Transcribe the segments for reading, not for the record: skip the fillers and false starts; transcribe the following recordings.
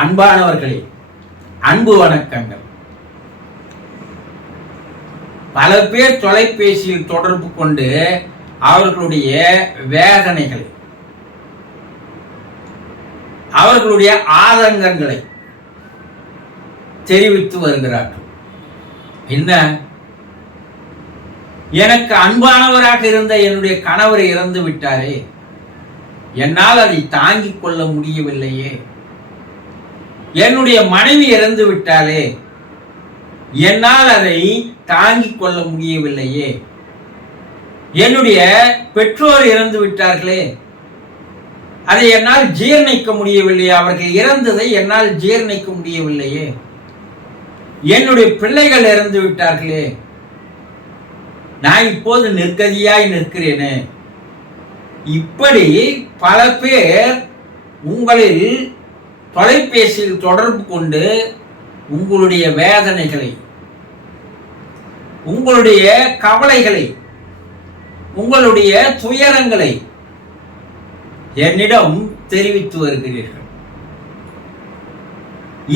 அன்பானவர்களே, அன்பு வணக்கங்கள். பல பேர் தொலைபேசியில் தொடர்பு கொண்டு அவர்களுடைய வேதனைகளை, அவர்களுடைய ஆதங்கங்களை தெரிவித்து வருகிறார்கள். என்ன, எனக்கு அன்பானவராக இருந்த என்னுடைய கணவர் இறந்து விட்டாரே, என்னால் அதை தாங்கிக் கொள்ள முடியவில்லையே. என்னுடைய மனைவி இறந்து விட்டாலே, என்னால் அதை தாங்கிக் கொள்ள முடியவில்லையே. என்னுடைய பெற்றோர் இறந்து விட்டார்களே, அதை என்னால் ஜீரணிக்க முடியவில்லையே. அவர்கள் இறந்ததை என்னால் ஜீரணிக்க முடியவில்லையே. என்னுடைய பிள்ளைகள் இறந்து விட்டார்களே, நான் இப்போது நிர்கதியாய் நிற்கிறேனே. இப்படி பல பேர் உங்களில் தொலைபேசியில் தொடர்பு கொண்டு உங்களுடைய வேதனைகளை, உங்களுடைய கவலைகளை, உங்களுடைய துயரங்களை என்னிடம் தெரிவித்து வருகிறீர்கள்.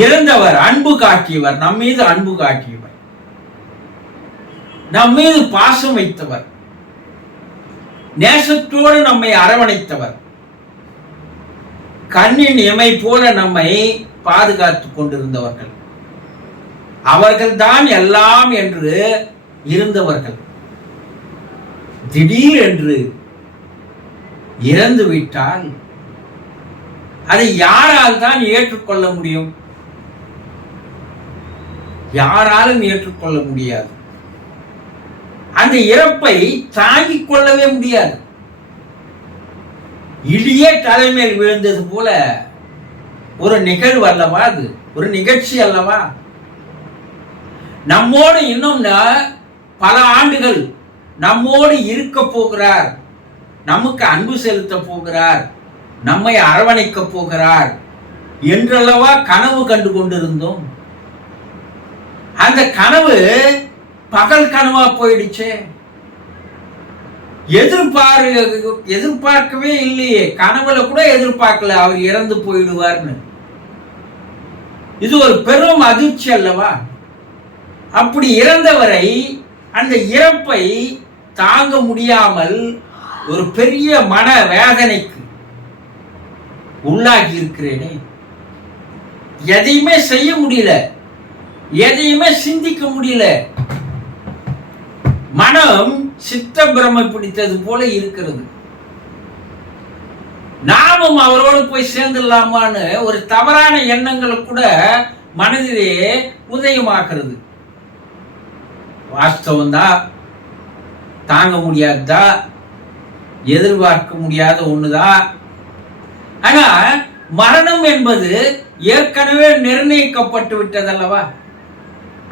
இறந்தவர் அன்பு காட்டியவர், நம் மீது அன்பு காட்டியவர், நம் மீது பாசம் வைத்தவர், நேசத்தோடு நம்மை அரவணைத்தவர், கண்ணின் இமை போல நம்மை பாதுகாத்துக் கொண்டிருந்தவர்கள், அவர்கள்தான் எல்லாம் என்று இருந்தவர்கள் திடீரென்று இறந்து விட்டால் அதை யாரால் தான் ஏற்றுக்கொள்ள முடியும்? யாராலும் ஏற்றுக்கொள்ள முடியாது. அந்த இறப்பை தாங்கிக் கொள்ளவே முடியாது. இடியே தலைமையில் விழுந்தது போல ஒரு நிகழ்வு அல்லவா அது? ஒரு நிகழ்ச்சி அல்லவா? நம்மோடு இன்னும் பல ஆண்டுகள் நம்மோடு இருக்க போகிறார், நமக்கு அன்பு செலுத்த போகிறார், நம்மை அரவணைக்க போகிறார் என்றல்லவா கனவு கண்டு கொண்டிருந்தோம். அந்த கனவு பகல் கனவா போயிடுச்சே. எதிர்பார்க்கவே இல்லையே, கனவுல கூட எதிர்பார்க்கல அவர் இறந்து போயிடுவார்னு. இது ஒரு பெரும் அதிர்ச்சி அல்லவா? அப்படி இறந்தவரை, அந்த இறப்பை தாங்க முடியாமல் ஒரு பெரிய மன வேதனைக்கு உள்ளாகி இருக்கிறேனே. எதையுமே செய்ய முடியல, எதையுமே சிந்திக்க முடியல. மனம் சித்த பிரமை பிடித்தது போல இருக்கிறது. நாமும் அவரோடு போய் சேர்ந்துடலாமான்னு ஒரு தவறான எண்ணங்கள் கூட மனதிலே உதயமாகிறது. வாஸ்தவம் தான், தாங்க முடியாதா, எதிர்பார்க்க முடியாத ஒண்ணுதான். ஆனா மரணம் என்பது ஏற்கனவே நிர்ணயிக்கப்பட்டு விட்டதல்லவா?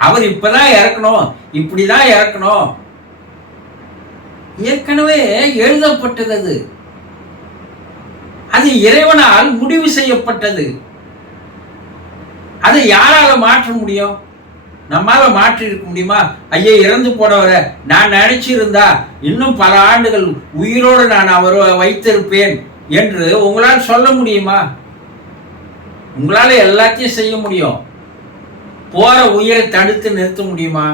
அவர் இப்பதான் இறக்கணும், இப்படிதான் இறக்கணும், ஏற்கனவே எழுதப்பட்டது. அது இறைவனால் முடிவு செய்யப்பட்டது. அதை யாரால மாற்ற முடியும்? நம்மால மாற்றி இருக்க முடியுமா? ஐயா, இறந்து போனவர நான் நினைச்சிருந்தா இன்னும் பல ஆண்டுகள் உயிரோடு நான் அவரை வைத்திருப்பேன் என்று உங்களால் சொல்ல முடியுமா? உங்களால எல்லாத்தையும் செய்ய முடியும். போற உயிரை தடுத்து நிறுத்த முடியுமா?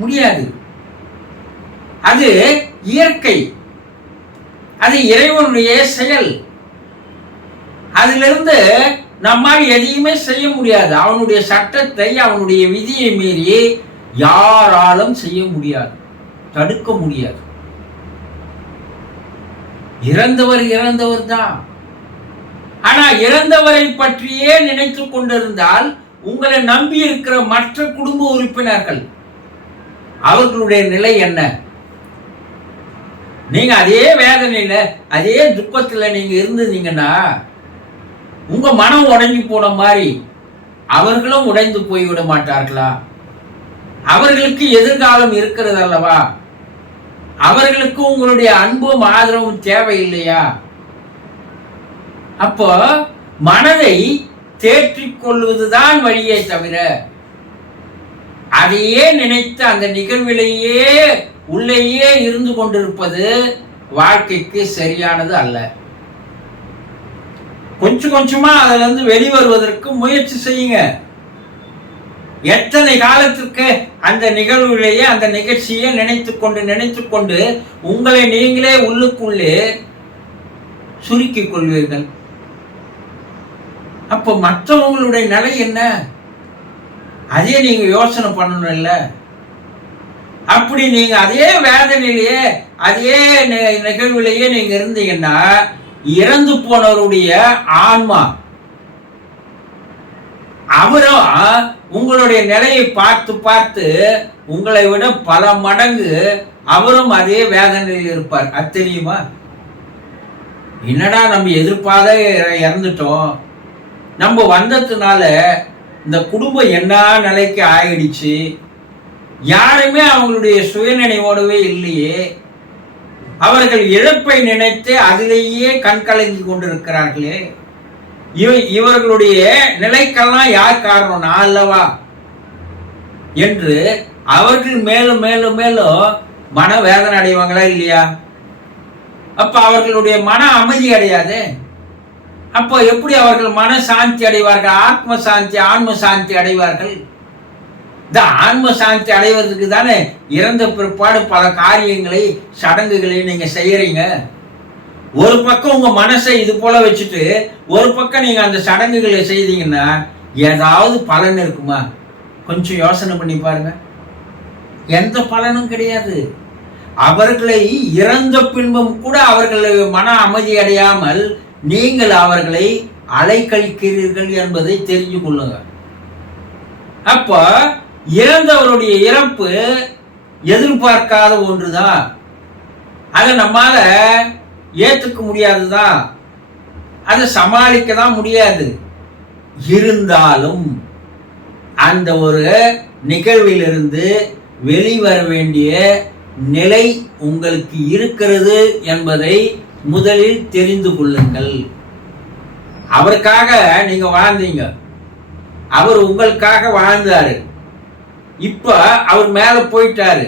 முடியாது. அது இயற்கை, அது இறைவனுடைய செயல். அதிலிருந்து நம்மால் எதையுமே செய்ய முடியாது. அவனுடைய சட்டத்தை, அவனுடைய விதியை மீறி யாராலும் செய்ய முடியாது, தடுக்க முடியாது. இறந்தவர் இறந்தவர் தான். ஆனா இறந்தவரை பற்றியே நினைத்து கொண்டிருந்தால் உங்களை நம்பி இருக்கிற மற்ற குடும்ப உறுப்பினர்கள், அவர்களுடைய நிலை என்ன? நீங்க அதே வேதனையில, அதே துக்கத்துல நீங்க இருந்தீங்கன்னா உங்க மனம் உடைஞ்சு போன மாதிரி அவர்களும் உடைந்து போய்விட மாட்டார்களா? அவர்களுக்கு எதிர்காலம் இருக்கிறது அல்லவா? அவர்களுக்கு உங்களுடைய அன்பும் ஆதரவும் தேவையில்லையா? அப்போ மனதை தேற்றிக் கொள்வதுதான் வழியே தவிர, அதையே நினைத்து அந்த நிகழ்விலேயே உள்ளேயே இருந்து கொண்டிருப்பது வாழ்க்கைக்கு சரியானது அல்ல. கொஞ்சம் கொஞ்சமா அதுல இருந்து வெளிவருவதற்கு முயற்சி செய்யுங்க. எத்தனை காலத்திற்கு அந்த நிகழ்வுகளையே அந்த நிகழ்ச்சியை நினைத்து கொண்டு உங்களை நீங்களே உள்ளுக்குள்ளே சுருக்கிக் கொள்வீர்கள். அப்போ மற்றவங்களுடைய நிலை என்ன, அதே நீங்க யோசனை பண்ணணும் இல்ல? அப்படி நீங்க அதே வேதனையிலேயே அதே நிகழ்விலேயே நீங்க இருந்தீங்கன்னா இறந்து போனவருடைய ஆன்மா அவரும் உங்களுடைய நிலையை பார்த்து பார்த்து உங்களை விட பல மடங்கு அவரும் அதே வேதனையில் இருப்பார். அது தெரியுமா? என்னடா நம்ம எதிர்பார்த்த இறந்துட்டோம், நம்ம வந்ததுனால இந்த குடும்பம் என்ன நிலைக்கு ஆயிடுச்சு, யாருமே அவங்களுடைய சுயநினைவோடவே இல்லையே, அவர்கள் இழப்பை நினைத்து அதிலேயே கண்கலங்கி கொண்டிருக்கிறார்களே, இவர்களுடைய நிலைக்கெல்லாம் யார் காரணம், நான் அல்லவா என்று அவர்கள் மேலும் மேலும் மேலும் மன வேதனை அடைவாங்களா இல்லையா? அப்ப அவர்களுடைய மன அமைதி அடையாது. அப்போ எப்படி அவர்கள் மன சாந்தி அடைவார்கள், ஆன்ம சாந்தி அடைவார்கள்? இந்த ஆன்ம சாந்தி அடைவதற்கு தானே இறந்த பிற்பாடு பல காரியங்களை சடங்குகளை நீங்க செய்யறீங்க. ஒரு பக்கம் உங்க மனசை இது போல வச்சுட்டு ஒரு பக்கம் நீங்க அந்த சடங்குகளை செய்தீங்கன்னா ஏதாவது பலன் இருக்குமா? கொஞ்சம் யோசனை பண்ணி பாருங்க. எந்த பலனும் கிடையாது. அவர்களை இறந்த பின்பும் கூட அவர்கள் மன அமைதி அடையாமல் நீங்கள் அவர்களை அலைக்கழிக்கிறீர்கள் என்பதை தெரிஞ்சு கொள்ளுங்க. அப்ப இறந்தவருடைய இறப்பு எதிர்பார்க்காத ஒன்றுதான், அதை நம்மால ஏற்றுக்க முடியாதுதான், அதை சமாளிக்க தான் முடியாது. இருந்தாலும் அந்த ஒரு நிகழ்விலிருந்து வெளிவர வேண்டிய நிலை உங்களுக்கு இருக்கிறது என்பதை முதலில் தெரிந்து கொள்ளுங்கள். அவருக்காக நீங்க வாழ்ந்தீங்க, அவர் உங்களுக்காக வாழ்ந்தாரு, இப்ப அவர் மேல போயிட்டாரு.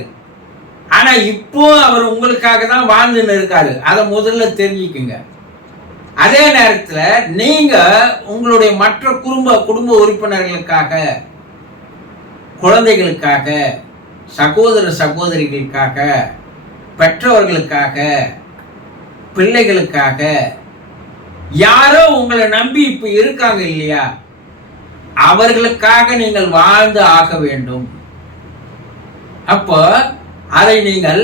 ஆனா இப்போ அவர் உங்களுக்காக தான் வாழ்ந்துன்னு இருக்காரு. அதை முதல்ல தெரிஞ்சுக்குங்க. அதே நேரத்துல நீங்க உங்களுடைய மற்ற குடும்ப உறுப்பினர்களுக்காக, குழந்தைகளுக்காக, சகோதர சகோதரிகளுக்காக, பெற்றவர்களுக்காக, பிள்ளைகளுக்காக, யாரோ உங்களை நம்பி இப்ப இருக்காங்க இல்லையா, அவர்களுக்காக நீங்கள் வாழ்ந்து ஆக வேண்டும். அப்போ அதை நீங்கள்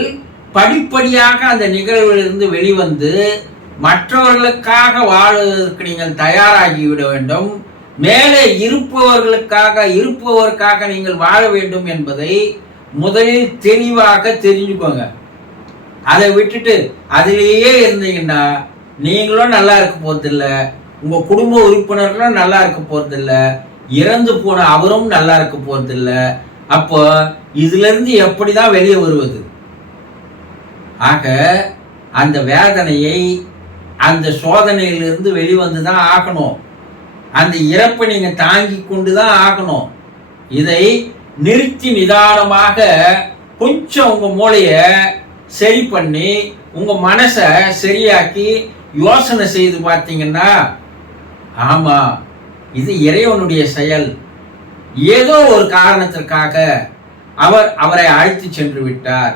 படிப்படியாக அந்த நிகழ்விலிருந்து வெளிவந்து மற்றவர்களுக்காக வாழ்வதற்கு நீங்கள் தயாராகிவிட வேண்டும். மேலே இருப்பவருக்காக நீங்கள் வாழ வேண்டும் என்பதை முதலில் தெளிவாக தெரிஞ்சுக்கோங்க. அதை விட்டுட்டு அதிலேயே இருந்தீங்கன்னா நீங்களும் நல்லா இருக்க போறதில்ல, உங்க குடும்ப உறுப்பினர்களும் நல்லா இருக்க போறதில்ல, இறந்து போன அவரும் நல்லா இருக்க போறதில்ல. அப்போ இதுல இருந்து எப்படிதான் வெளியே வருவது? ஆக அந்த வேதனையை, அந்த சோதனையிலிருந்து வெளிவந்துதான் ஆகணும். அந்த இறப்பை நீங்க தாங்கி கொண்டுதான் ஆகணும். இதை நிறுத்தி நிதானமாக கொஞ்சம் உங்க மூளைய சரி பண்ணி உங்க மனசை சரியாக்கி யோசனை செய்து பார்த்தீங்கன்னா, ஆமா இது இறைவனுடைய செயல், ஏதோ ஒரு காரணத்திற்காக அவரை அழைத்து சென்று விட்டார்,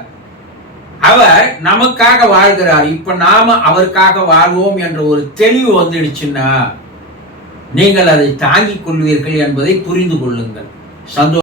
அவர் நமக்காக வாழ்கிறார், இப்ப நாம அவருக்காக வாழ்வோம் என்ற ஒரு தெளிவு வந்துடுச்சுன்னா நீங்கள் அதை தாங்கிக் கொள்வீர்கள் என்பதை புரிந்து கொள்ளுங்கள். சந்தோஷம்.